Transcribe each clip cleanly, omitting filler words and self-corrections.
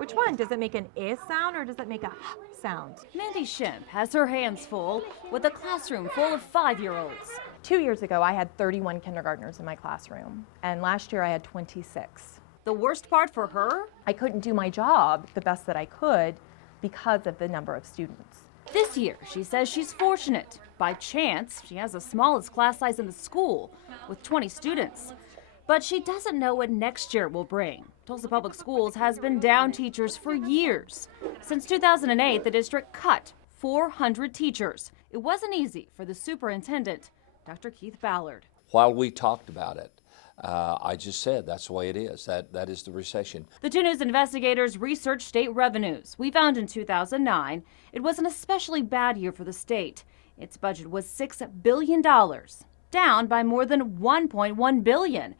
Which one? Does it make an I sound or does it make a H sound? Mandy Shemp has her hands full with a classroom full of 5-year-olds. 2 years ago, I had 31 kindergartners in my classroom, and last year I had 26. The worst part for her? I couldn't do my job the best that I could because of the number of students. This year, she says she's fortunate. By chance, she has the smallest class size in the school, with 20 students. But she doesn't know what next year will bring. Tulsa Public Schools has been down teachers for years. Since 2008, the district cut 400 teachers. It wasn't easy for the superintendent, Dr. Keith Ballard. While we talked about it, I just said that's the way it is. That is the recession. The 2 News investigators researched state revenues. We found in 2009 it was an especially bad year for the state. Its budget was $6 billion, down by more than $1.1 billion.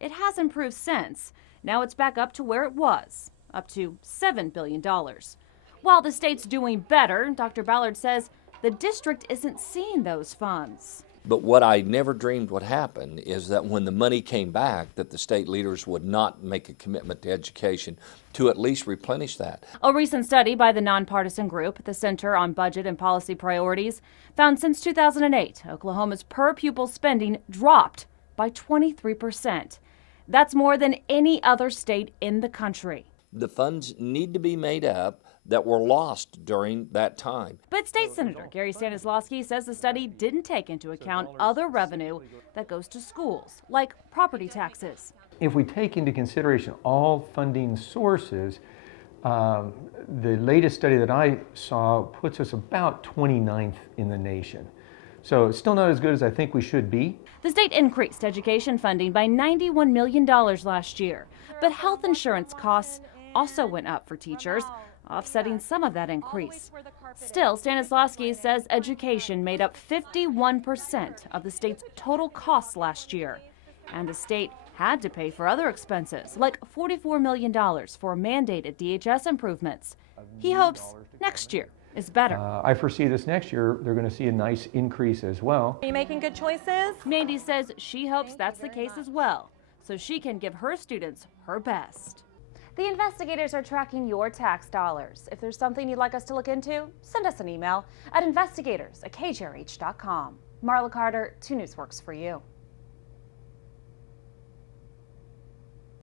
It has improved since. Now it's back up to where it was, up to $7 billion. While the state's doing better, Dr. Ballard says the district isn't seeing those funds. But what I never dreamed would happen is that when the money came back, that the state leaders would not make a commitment to education to at least replenish that. A recent study by the nonpartisan group, the Center on Budget and Policy Priorities, found since 2008, Oklahoma's per pupil spending dropped by 23%. That's more than any other state in the country. The funds need to be made up that were lost during that time. But State Senator Gary Stanislawski says the study didn't take into account other revenue that goes to schools, like property taxes. If we take into consideration all funding sources, the latest study that I saw puts us about 29th in the nation. So it's still not as good as I think we should be. The state increased education funding by $91 million last year, but health insurance costs also went up for teachers, offsetting some of that increase. Still, Stanislawski says education made up 51% of the state's total costs last year, and the state had to pay for other expenses, like $44 million for mandated DHS improvements. He hopes next year is better. I foresee this next year, they're going to see a nice increase as well. Are you making good choices? Mandy says she hopes that's the case as well, so she can give her students her best. The investigators are tracking your tax dollars. If there's something you'd like us to look into, send us an email at investigators@kjrh.com. Marla Carter, 2 News works for you.